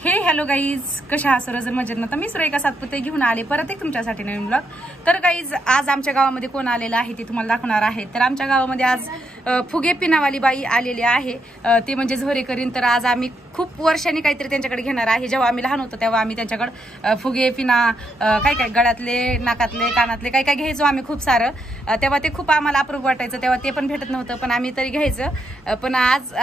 हे hello guys, कशा आहात सर्वजण? मजेत ना? तर मी सुरेखा सातपुते घेऊन आले परत एक तुमच्यासाठी नवीन ब्लॉग. तर गाईज, आज आमच्या गावामध्ये कोण आलेलं आहे ते तुम्हाला दाखवणार आहे. तर आमच्या गावामध्ये आज फुगे पिनावाली बाई आलेली आहे, ते म्हणजे झोरेकरीन. तर आज आम्ही खूप वर्षांनी काहीतरी त्यांच्याकडे घेणार आहे. जेव्हा आम्ही लहान होतो तेव्हा आम्ही त्यांच्याकडे फुगे पिना काय काय गळ्यातले, नाकातले, कानातले काय काय घ्यायचो आम्ही खूप सारं. तेव्हा ते खूप आम्हाला अप्रूप वाटायचं, तेव्हा ते पण भेटत नव्हतं, पण आम्ही तरी घ्यायचं. पण आज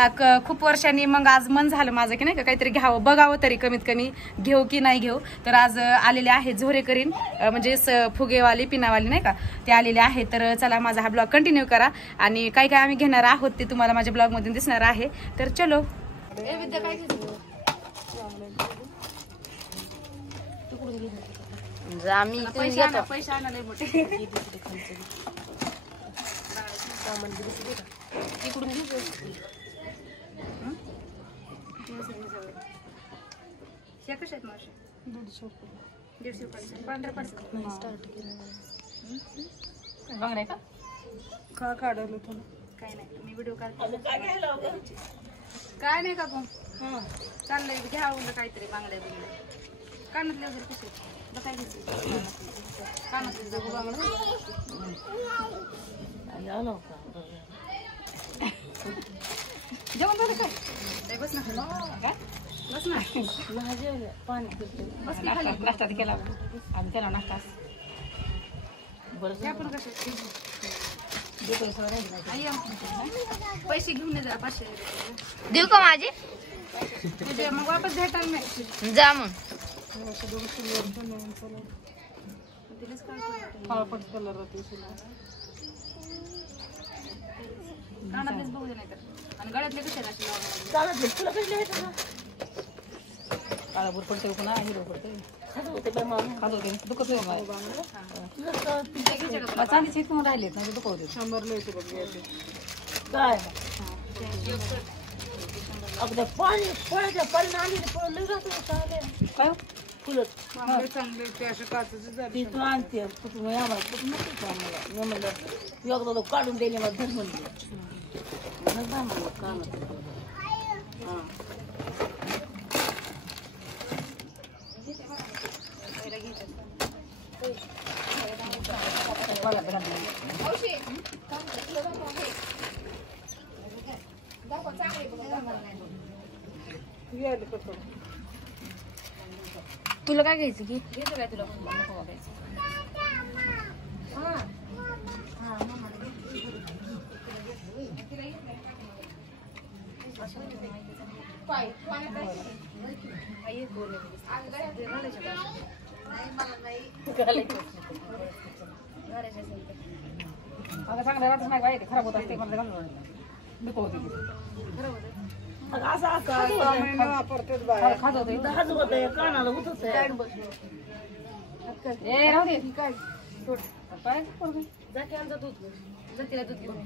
खूप वर्षांनी मग आज मन झालं माझं की नाही का काहीतरी घ्यावं, बघावं तरी कमीत कमी घेऊ की नाही घेऊ. तर आज आलेले आहे झोरेकरीन, म्हणजे फुगेवाली पिनावाली नाही का, ते आलेले आहे. तर चला माझा हा ब्लॉग कंटिन्यू करा आणि काय काय आम्ही घेणार आहोत ते तुम्हाला माझ्या ब्लॉग मधून दिसणार आहे. तर चलो. विद्या काय पैसे आणाले मोठे इकडून कशा आहेत मावशी? 150 रुपये पांढऱ्या बांगड्या का काढवलं थोडं? काय नाही, मी व्हिडिओ काढते. काय नाही का पण चाललंय घ्यावं काहीतरी बांगड्या बिंगड्या. कानातले वगैरे कसे काय घ्यायचे? कानातले जाऊ बांगड्या जेवण झालं काय? बस ना काय बस ना नाश्ता केला आम्ही, केला नाश्ता. बरं पण कसं पैसे घेऊन जा, 500 देऊ का माझे? तुझे मग वापस भेटाल नाही जा मग. कानातलेच बघू दे नाही तर. आणि गळ्यातले कसे काळापूर पडते पुन्हा हिरो पडते खात दुखत चांदीचे इथून राहिले ना दुखवते. 100 काय अगदी पाणी फळाच्या पाणी काय फुलं चांगले ते असं काचेच आणते आम्हाला एकदा काढून दिले मला धर म्हणले तुला काय घ्यायचं की घ्यायचं काय तुला? नको बघायचं. चांगलं वाटत नाही बाई, खराब होत असते मला घालून दुखवते कानाला होत जातीला दूध घेऊन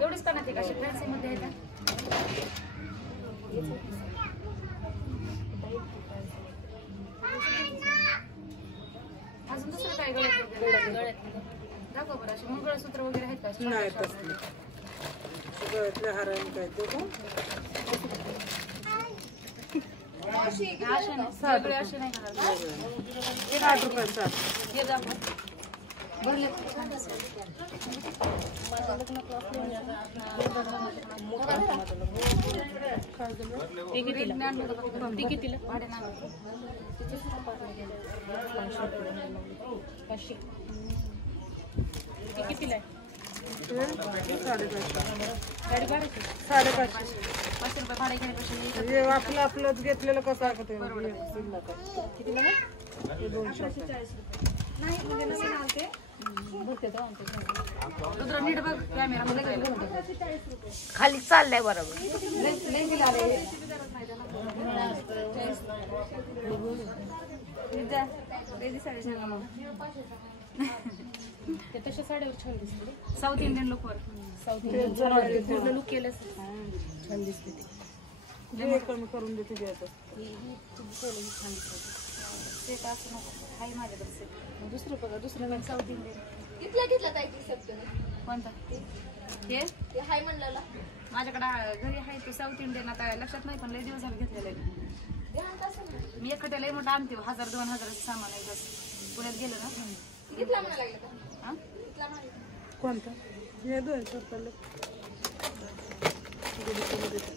एवढीच का नाही का फॅन्सी मध्ये आहे अजून दुसरं काय गळ्यात दाखव बरं. असे मंगळसूत्र वगैरे आहेत का? नाही गळ्यातले हार काय ते सगळे असे नाही घालणार. 8 रुपयाचा हे दाखव भरले. कितीला भाडे ना 500 कितीला आहे? 550 रुपये भाडे घेण्यापेक्षा आपलं आपलंच घेतलेलं कसं आहे? कितीला? 240 नाही म्हणजे नवीन आलते नीट बघ कॅमेरा खाली चाललाय बरोबर. ते तशा साड्यावर छान दिसते. साऊथ इंडियन लुकवर पूर्ण लुक केलं छान दिसते. ते कमी करून देते छान दिसते. ते असं नको हाय माझ्याकडे. दुसरं बघा, दुसरं साऊथ इंडियन कितीला घेतला ताई? कोणता? हे माझ्याकडे घरी आहे तो साऊथ इंडियन, आता लक्षात नाही पण लय दिवस झाले घेतलेलं आहे. मी एकट्याला लय मोठं आणते 1000-2000 सामान आहे. बस पुण्यात गेलं ना हा? कोणतं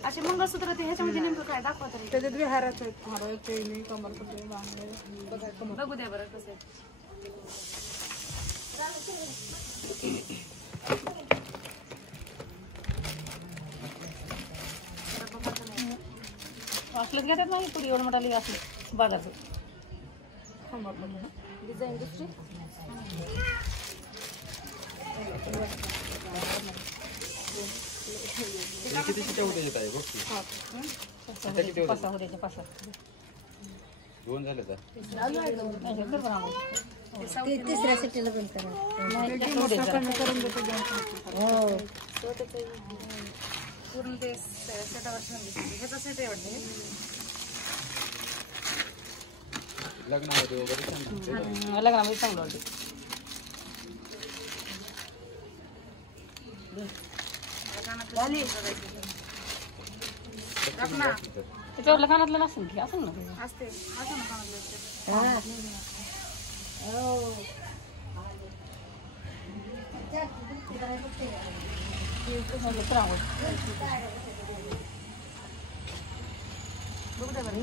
असे मंगळसूत्र ते ह्याच्यामध्ये नेमकं काय दाखवा तरी. त्याच्यात विहाराचं आहेत, हार, चैनी, कमरपट्टे, बांगडे. बघू द्या बरं कसं आहे. असलंच घेतात नाही पुढे एवढं मोठा लिहि असलं बागाचं डिझाईन दुसरी पासा होत्याच्या पासा दोन झाले तर तिसऱ्या सिटीला पण करा पूर्ण ते सेटावर ह्याचा सेट आहे वाटतं. लग्नामध्ये वगैरे छान लग्नामध्ये चांगलं वाटतं. त्याच्यावरला कानातलं नसेल की असं ना असते असं ना कानातलं. बघू द्या बरं.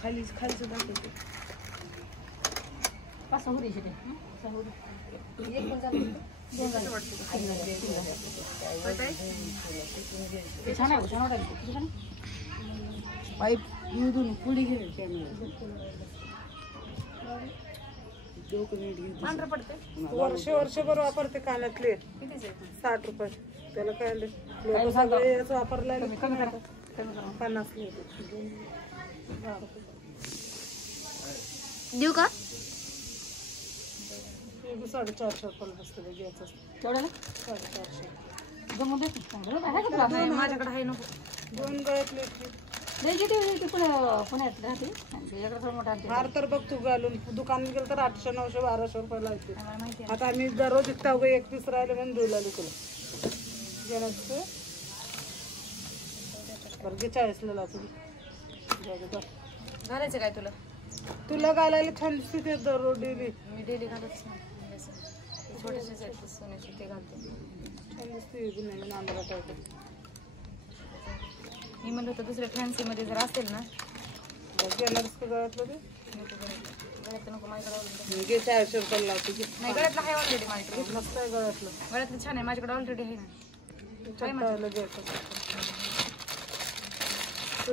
खालीचं दाखवते. पासा हो द्यायची कसं वाटतं? ते छान आहे छान वाटायला. पाईप घेऊन पुढे घे. पांढरं पडते. वर्षभर वापरते कानातले. कितीच आहे? 60 रुपये. त्याला काय लोक सगळे याच वापरला 50 देऊ का 450 रुपये बसते घ्यायचं. तेवढ्याला 450. जमून देते चांगलं आहे का तुला नाही, माझ्याकडे आहे नको. 2 गळ्यातले द्यायची ते पुण्यात राहते याकडे थोडं मोठा हार तर बघ तू घालून दुकानात गेलं तर 800, 900, 1200 रुपये लागते. मला माहिती आहे. आता आम्ही दररोज इतका उगा 1 पीस राहिले म्हणून देऊ लागले तुला. घेण्याचं बरं घे 40ला लावतो. घालायचं काय तुला? तुला घालायला छान दिसते ते दररोज डेली. मी डेली घालतच नाही असं. छोटेसेच आहेत सोन्याचे ते घालते. छान दिसते नाही नांदरा टाकतो. मी म्हणलं होतं दुसऱ्या फॅन्सीमध्ये जर असेल ना घेणारच का गळ्यातलं ते गळ्यातलं नको माझ्याकडे. घे 400 रुपये लावतो. नाही गळ्यातलं आहे ऑलरेडी माझ्याकडे. मस्त आहे गळ्यातलं. गळ्यातलं छान आहे माझ्याकडे ऑलरेडी आहे ना. चप्पायला घ्यायचं.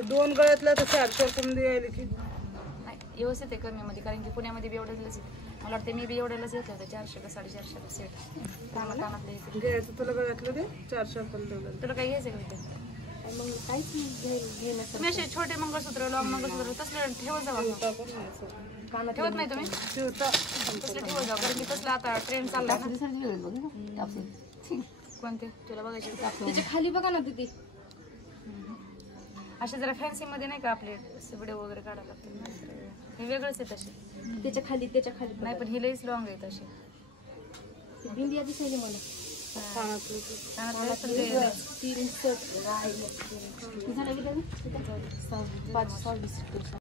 2 गळ्यातलं तर 400 रुपये द्यायला की नाही व्यवस्थित आहे कमीमध्ये, कारण की पुण्यामध्ये बी एवढ्यालाच मला वाटतं मी बी एवढ्यालाच घेतलं होतं 400 का 450 सेट. कानातले येते. घ्यायचं तुला गळ्यातलं ते 400 रुपये दिलं. तुला काही घ्यायचं का विद्या? मग काहीच घेणं तुम्ही असे छोटे मंगळसूत्र लॉंग मंगळसूत्र तसले ठेवत जावा. ठेवत नाही तुम्ही? तसले ठेवत जावा, कारण की तसलं आता ट्रेंड चालला ना. कोणते तुला बघायचे? त्याच्या खाली बघा ना तिथे असे जरा फॅन्सी मध्ये नाही का आपले व्हिडिओ वगैरे काढायला लागतात. हे वेगळंच आहे तसे. त्याच्या खाली नाही पण ही लईच लॉंग आहे तशी. बिंदिया दिसायली मला कानातले असेल ते 3 सेट झालं 5-6